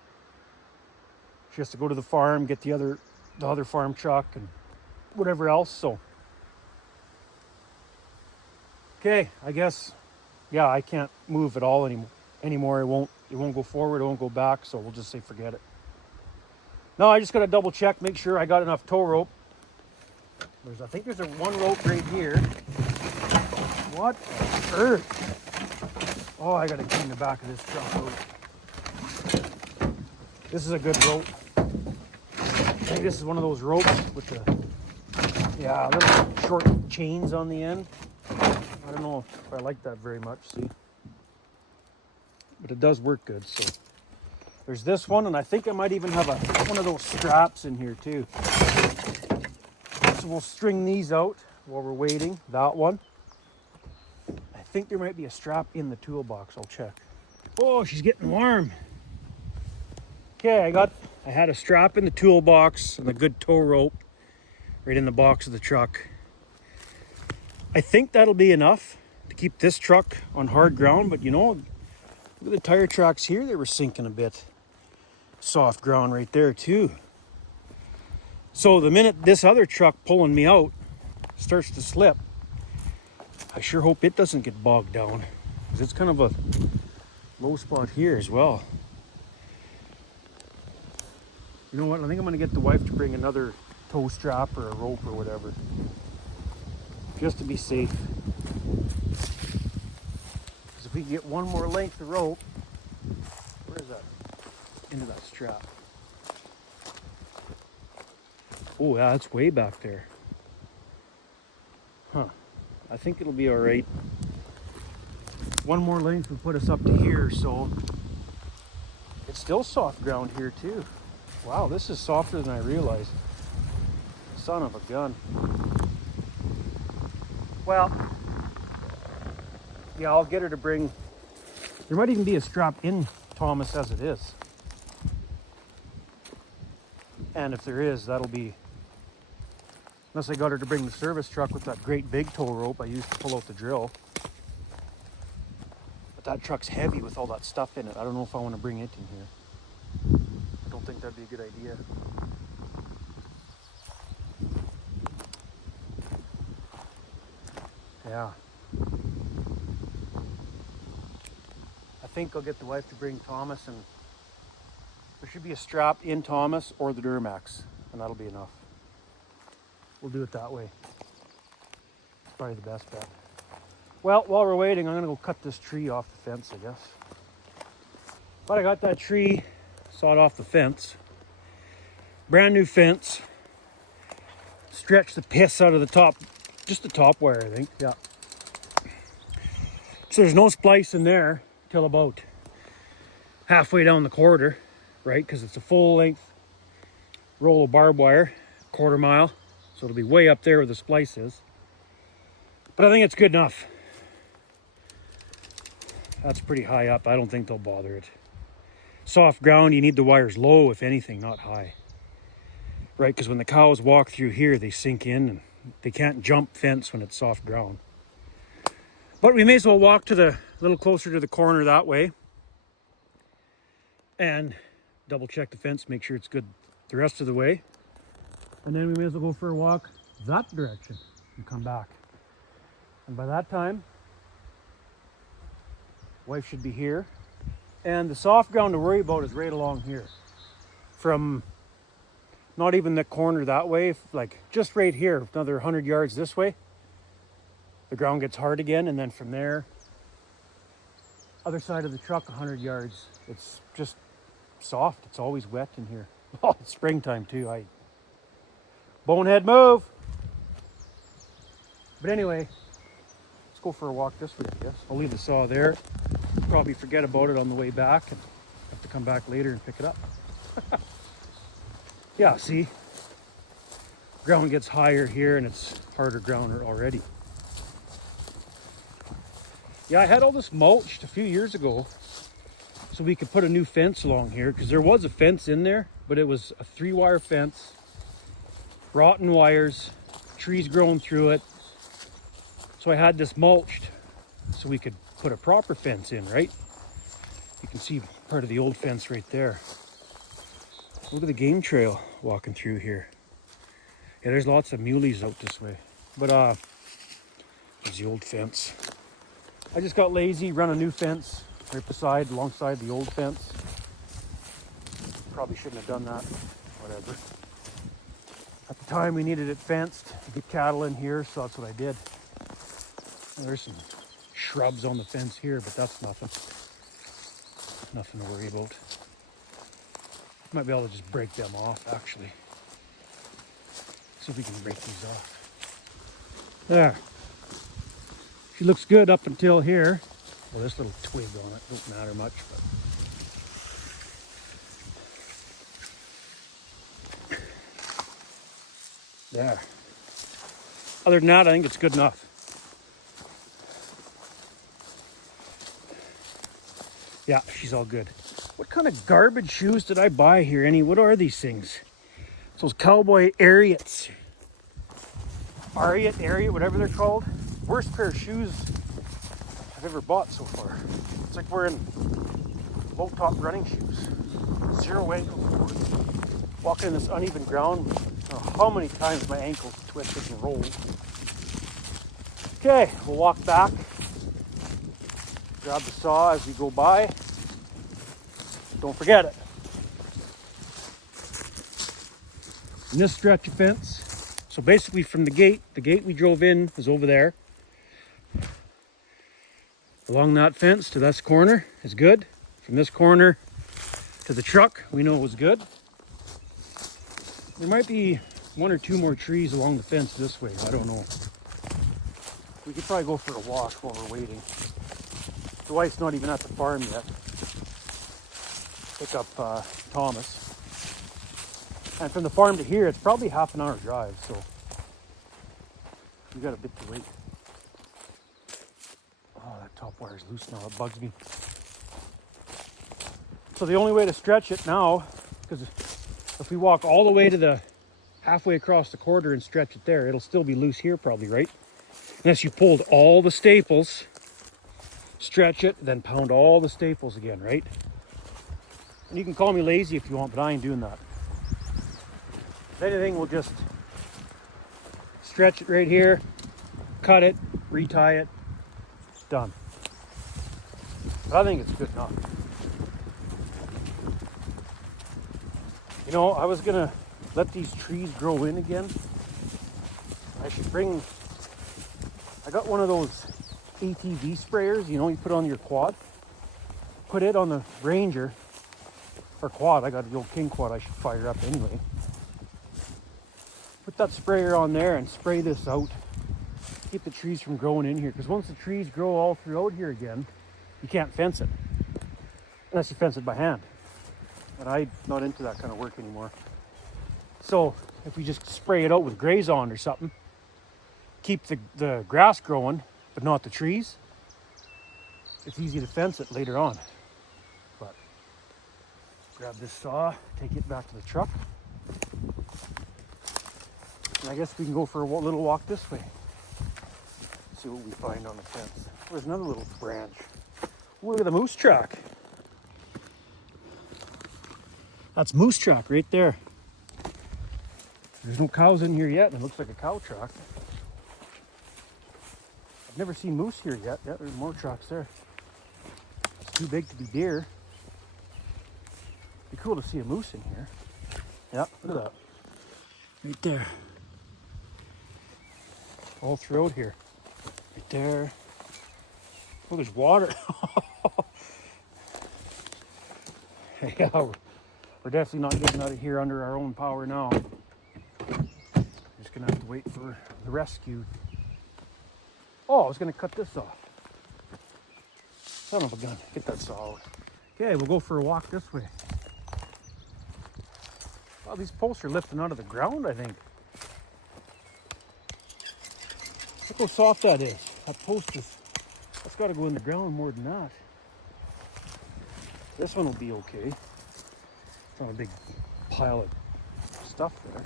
She has to go to the farm, get the other farm truck and whatever else. So okay, I guess, yeah, I can't move at all anymore. It won't go forward, it won't go back, so we'll just say forget it. No, I just gotta double check, make sure I got enough tow rope. I think there's one rope right here. What on earth? Oh, I gotta clean the back of this truck out. This is a good rope. I think this is one of those ropes with the, yeah, little short chains on the end. I don't know if I like that very much, see? But it does work good, so. There's this one, and I think I might even have one of those straps in here too. So we'll string these out while we're waiting, that one. I think there might be a strap in the toolbox, I'll check. Oh, she's getting warm. Okay, I had a strap in the toolbox and a good tow rope right in the box of the truck. I think that'll be enough to keep this truck on hard ground, but you know, look at the tire tracks here, they were sinking a bit. Soft ground right there too. So the minute this other truck pulling me out starts to slip, I sure hope it doesn't get bogged down, because it's kind of a low spot here as well. You know what, I think I'm going to get the wife to bring another tow strap or a rope or whatever, just to be safe. Because if we can get one more length of rope, where is that? Into that strap. Oh, yeah, it's way back there. Huh. I think it'll be all right. One more length will put us up to here, so it's still soft ground here too. Wow, this is softer than I realized. Son of a gun. Well, yeah, I'll get her to bring, there might even be a strap in Thomas as it is. And if there is, that'll be, unless I got her to bring the service truck with that great big tow rope I used to pull out the drill. But that truck's heavy with all that stuff in it. I don't know if I want to bring it in here. I don't think that'd be a good idea. Yeah. I think I'll get the wife to bring Thomas, and there should be a strap in Thomas or the Duramax, and that'll be enough. We'll do it that way. It's probably the best bet. Well, while we're waiting, I'm gonna go cut this tree off the fence, I guess. But I got that tree sawed off the fence. Brand new fence. Stretched the piss out of the top, just the top wire, I think, yeah. So there's no splice in there till about halfway down the corridor, right? Because it's a full length roll of barbed wire, 1/4 mile. So it'll be way up there where the splice is. But I think it's good enough. That's pretty high up. I don't think they'll bother it. Soft ground, you need the wires low, if anything, not high. Right, because when the cows walk through here, they sink in and they can't jump fence when it's soft ground. But we may as well walk to a little closer to the corner that way and double check the fence, make sure it's good the rest of the way. And then we may as well go for a walk that direction and come back. And by that time, wife should be here. And the soft ground to worry about is right along here. From not even the corner that way, like just right here, another 100 yards this way, the ground gets hard again. And then from there, other side of the truck, 100 yards, it's just soft. It's always wet in here. Oh, it's springtime too. Bonehead move. But anyway, let's go for a walk this way, I guess. I'll leave the saw there. Probably forget about it on the way back and have to come back later and pick it up. Yeah, see? Ground gets higher here and it's harder ground already. Yeah, I had all this mulched a few years ago so we could put a new fence along here, because there was a fence in there, but it was a 3-wire fence, rotten wires, trees growing through it. So I had this mulched so we could put a proper fence in, right? You can see part of the old fence right there. Look at the game trail walking through here. Yeah, there's lots of muleys out this way. But there's the old fence. I just got lazy, run a new fence right alongside the old fence. Probably shouldn't have done that. Whatever. At the time we needed it fenced to get cattle in here, so that's what I did. And there's some shrubs on the fence here, but that's nothing. Nothing to worry about. Might be able to just break them off, actually. See if we can break these off. There. She looks good up until here. Well, this little twig on it don't matter much, but there. Other than that, I think it's good enough. Yeah, she's all good. What kind of garbage shoes did I buy here? What are these things? It's those cowboy Ariats. Ariat, whatever they're called. Worst pair of shoes I've ever bought so far. It's like wearing low top running shoes. 0 ankle support. Walking in this uneven ground. I don't know how many times my ankles twisted and rolled. Okay, we'll walk back. Grab the saw as we go by. Don't forget it. And this stretch of fence. So basically from the gate we drove in is over there. Along that fence to this corner is good. From this corner to the truck, we know it was good. There might be 1 or 2 more trees along the fence this way. I don't know. We could probably go for a walk while we're waiting. The wife's not even at the farm yet. Pick up Thomas. And from the farm to here, it's probably half an hour drive, so we got a bit to wait. Oh, that top wire is loose now. It bugs me. So the only way to stretch it now, because if we walk all the way to the halfway across the corridor and stretch it there, it'll still be loose here probably, right? Unless you pulled all the staples, stretch it, then pound all the staples again, right? And you can call me lazy if you want, but I ain't doing that. If anything, we'll just stretch it right here, cut it, retie it, done. But I think it's good enough. You know, I was gonna let these trees grow in again. I got one of those ATV sprayers, you know, you put on your quad. put it on the Ranger or quad. I got the old King quad I should fire up anyway. Put that sprayer on there and spray this out. Keep the trees from growing in here, because once the trees grow all throughout here again, you can't fence it unless you fence it by hand. And I'm not into that kind of work anymore. So if we just spray it out with Grazon or something, keep the grass growing, but not the trees, it's easy to fence it later on. But grab this saw, take it back to the truck. And I guess we can go for a little walk this way. See what we find on the fence. There's another little branch. Look at the moose track. That's moose track right there. There's no cows in here yet, and it looks like a cow track. I've never seen moose here yet. Yeah, there's more tracks there. It's too big to be deer. Be cool to see a moose in here. Yeah, look at that. Right there. All throughout here. Right there. Oh, there's water. Yeah, we're definitely not getting out of here under our own power now. Just gonna have to wait for the rescue. Oh, I was gonna cut this off. Son of a gun. Get that saw out. Okay, we'll go for a walk this way. Wow, these posts are lifting out of the ground, I think. Look how soft that is. That post is, that's got to go in the ground more than that. This one will be okay. It's not a big pile of stuff there.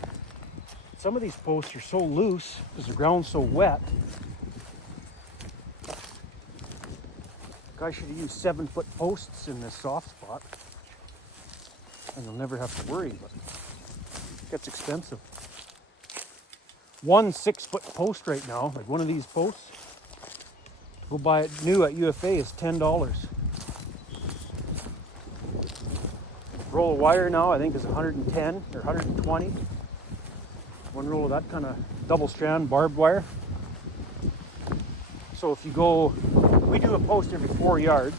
Some of these posts are so loose because the ground's so wet. Guy should have used 7-foot posts in this soft spot, and you'll never have to worry, but it gets expensive. One 6-foot post right now, like one of these posts, go buy it new at UFA is $10. Roll of wire now I think is 110 or 120. One roll of that kind of double strand barbed wire. So if you go, we do a post every 4 yards.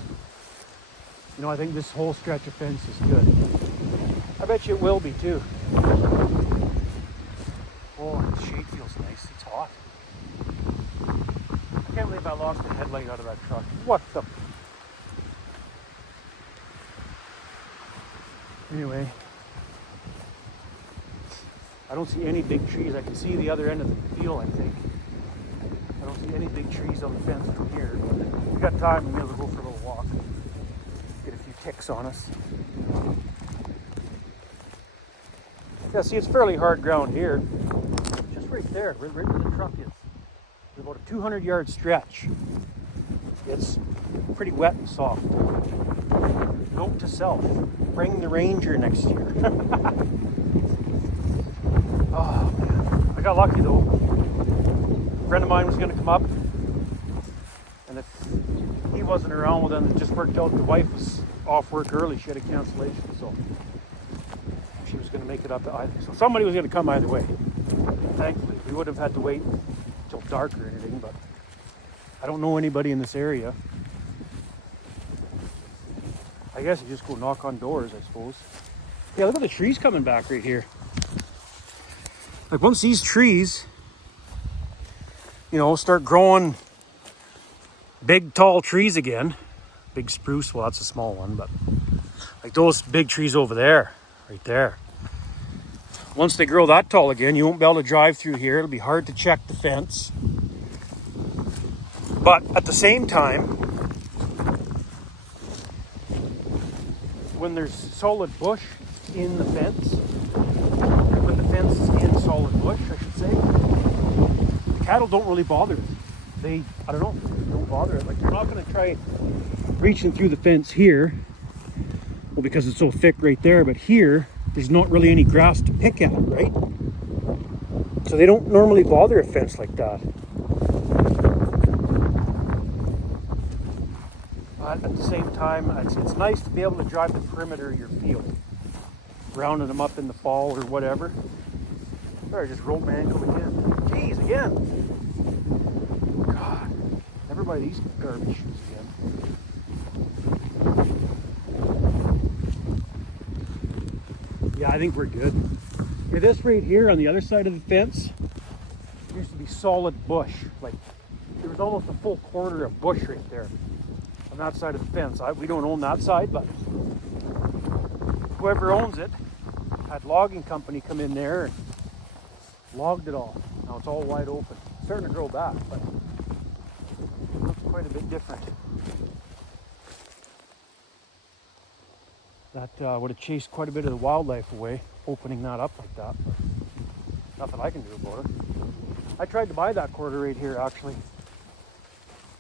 You know, I think this whole stretch of fence is good. I bet you it will be too. Oh, the shade feels nice. It's hot. I can't believe I lost the headlight out of that truck. What the? Anyway, I don't see any big trees. I can see the other end of the field, I think. I don't see any big trees on the fence from here. But if we got time, we may as well go for a little walk. Get a few ticks on us. Yeah, see, it's fairly hard ground here. Just right there, right where the truck is. There's about a 200-yard stretch. It's pretty wet and soft. Note to self, bring the Ranger next year. Oh, man. I got lucky, though. A friend of mine was going to come up, and if he wasn't around, well, then it just worked out. The wife was off work early. She had a cancellation, so she was going to make it up either. So somebody was going to come either way. Thankfully, we would have had to wait until dark or anything, but I don't know anybody in this area. I guess you just go knock on doors, I suppose. Yeah, look at the trees coming back right here. Like once these trees, you know, start growing big, tall trees again, big spruce, well, that's a small one, but like those big trees over there, right there. Once they grow that tall again, you won't be able to drive through here. It'll be hard to check the fence. But at the same time, when there's solid bush in the fence, when the fence is in solid bush, I should say, the cattle don't really bother it. They don't bother it. Like, you're not going to try reaching through the fence here, well, because it's so thick right there, but here, there's not really any grass to pick at, right? So they don't normally bother a fence like that. But at the same time, it's nice to be able to drive the perimeter of your field, rounding them up in the fall or whatever. Sorry, I just rolled my ankle again. Jeez, again. God, never buy these garbage shoes again. I think we're good. Okay, this right here on the other side of the fence used to be solid bush. Like, there was almost a full quarter of bush right there on that side of the fence. We don't own that side, but whoever owns it had logging company come in there and logged it all. Now it's all wide open. It's starting to grow back, but it looks quite a bit different. That would have chased quite a bit of the wildlife away, opening that up like that. But nothing I can do about it. I tried to buy that quarter right here, actually.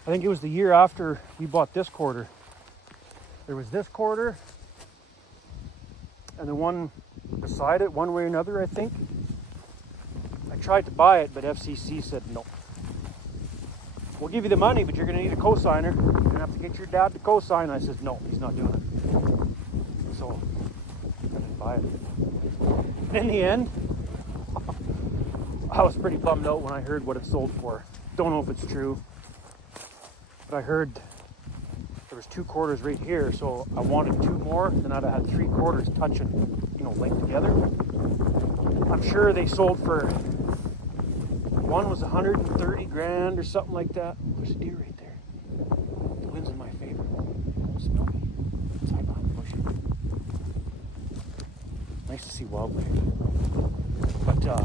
I think it was the year after we bought this quarter. There was this quarter and the one beside it, one way or another, I think. I tried to buy it, but FCC said no. We'll give you the money, but you're going to need a cosigner. You're going to have to get your dad to cosign. I said, no, he's not doing it. So I didn't buy it. In the end, I was pretty bummed out when I heard what it sold for. Don't know if it's true, but I heard there was 2 quarters right here, so I wanted 2 more, then I'd have had 3 quarters touching, linked together. I'm sure they sold for, one was 130 grand or something like that. There's a deer right there. The wind's in my favor. Don't smell me. It's high behind the bushes. Nice to see wildlife. But I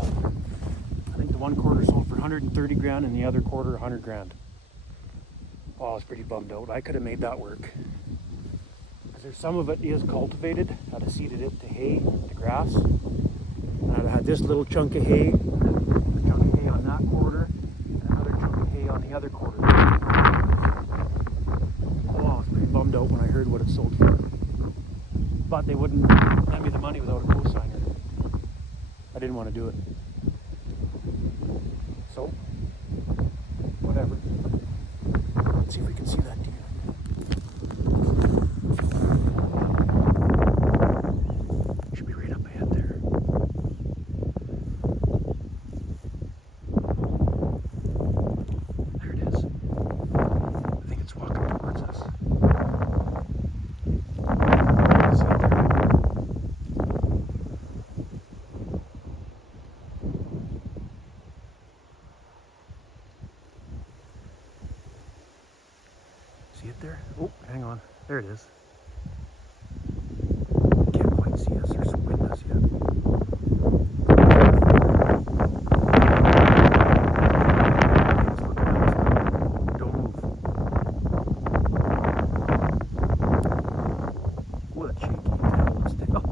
think the one quarter sold for 130 grand and the other quarter 100 grand. Oh, I was pretty bummed out. I could have made that work. Because there's some of it is cultivated. I'd have seeded it to hay, to grass. And I'd have had this little chunk of hay, another chunk of hay on that quarter, and another chunk of hay on the other quarter. Oh, I was pretty bummed out when I heard what it sold for. But they wouldn't lend me the money without a cosigner. I didn't want to do it. So, whatever. Let's see if we can see that deer. Should be right up ahead there. There it is. I think it's walking towards us. See it there? See it there? Oh, hang on. There it is. Can't quite see us. There's some windows yet. Let's look at this. Don't move. Oh, that's shaky. Let's take up.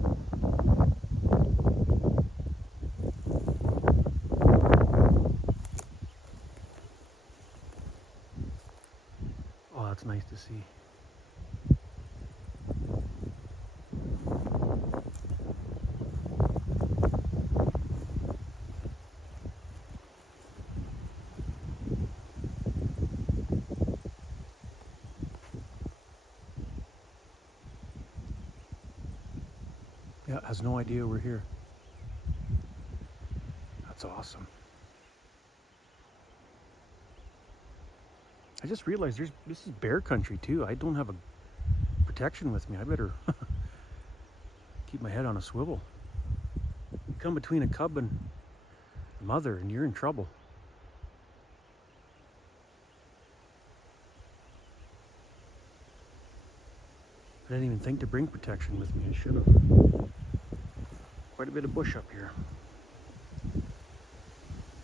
Oh, that's nice to see. Yeah, has no idea we're here. That's awesome. I just realized this is bear country too. I don't have a protection with me. I better keep my head on a swivel. You come between a cub and a mother and you're in trouble. I didn't even think to bring protection with me. I should have. Quite a bit of bush up here.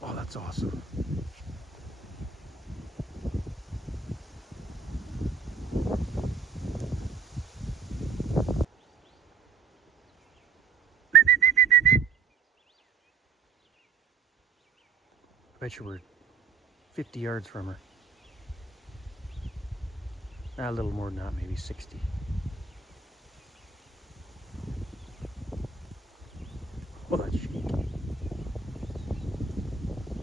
Oh, that's awesome. I bet you we're 50 yards from her. A little more than that, maybe 60. Oh, that's shaky.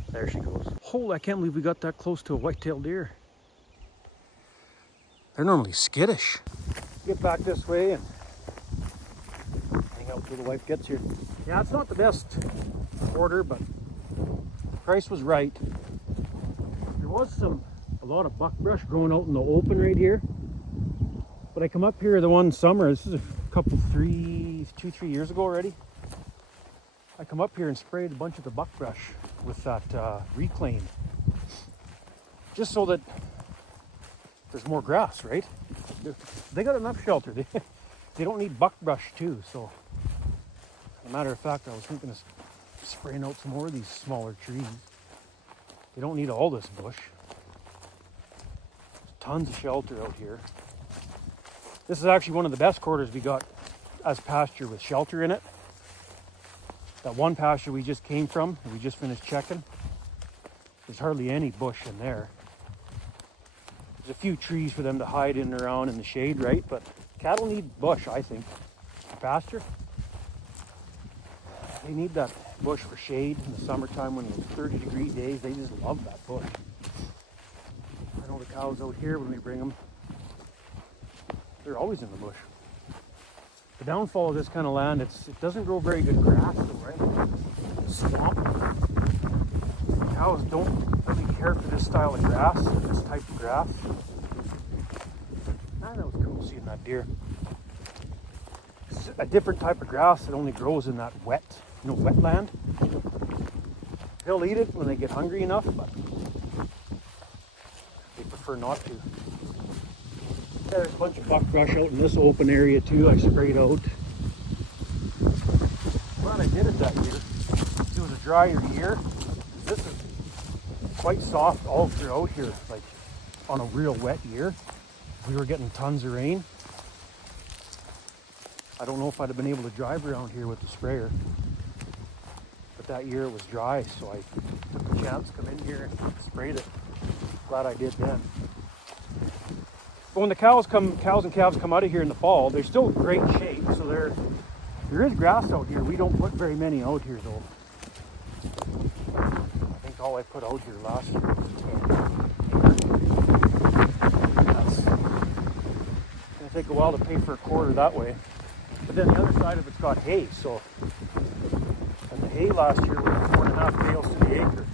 There she goes. Holy, I can't believe we got that close to a white-tailed deer. They're normally skittish. Get back this way and hang out till the wife gets here. Yeah, it's not the best order, but the price was right. There was a lot of buckbrush growing out in the open right here. But I come up here the one summer, this is a couple, 2-3 years ago already. I come up here and sprayed a bunch of the buckbrush with that reclaim, just so that there's more grass, right? They got enough shelter. They don't need buckbrush too. So, as a matter of fact, I was thinking of spraying out some more of these smaller trees. They don't need all this bush. Tons of shelter out here. This is actually one of the best quarters we got as pasture with shelter in it. That one pasture we just came from, and we just finished checking, there's hardly any bush in there. There's a few trees for them to hide in and around in the shade, right? But cattle need bush, I think, for pasture. They need that bush for shade in the summertime when it's 30-degree days. They just love that bush. I know the cows out here, when we bring them, they're always in the bush. The downfall of this kind of land, it doesn't grow very good grass though, right? Swamp. Cows don't really care for this style of grass, this type of grass. Ah, that was cool seeing that deer. It's a different type of grass that only grows in that wet, wetland. They'll eat it when they get hungry enough, but they prefer not to. There's a bunch of buckbrush out in this open area too. I sprayed out. Glad I did it that year. It was a drier year. This is quite soft all throughout here. Like on a real wet year, we were getting tons of rain. I don't know if I'd have been able to drive around here with the sprayer. But that year it was dry, so I took the chance to come in here and sprayed it. Glad I did then. But when the cows and calves come out of here in the fall, they're still in great shape. So there is grass out here. We don't put very many out here though. I think all I put out here last year was 10. That's gonna take a while to pay for a quarter that way. But then the other side of it's got hay. So, and the hay last year was 4.5 bales to the acre.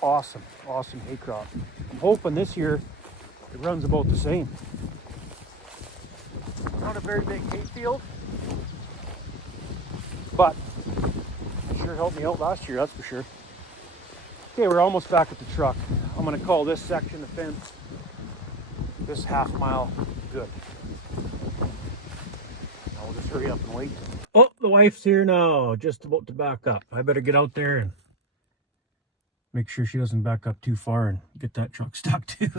Awesome hay crop. I'm hoping this year it runs about the same. Not a very big hay field, but it sure helped me out last year, that's for sure. Okay, we're almost back at the truck. I'm gonna call this section of fence, this half mile, good. I'll just hurry up and wait. Oh, the wife's here now, just about to back up. I better get out there and make sure she doesn't back up too far and get that truck stuck too.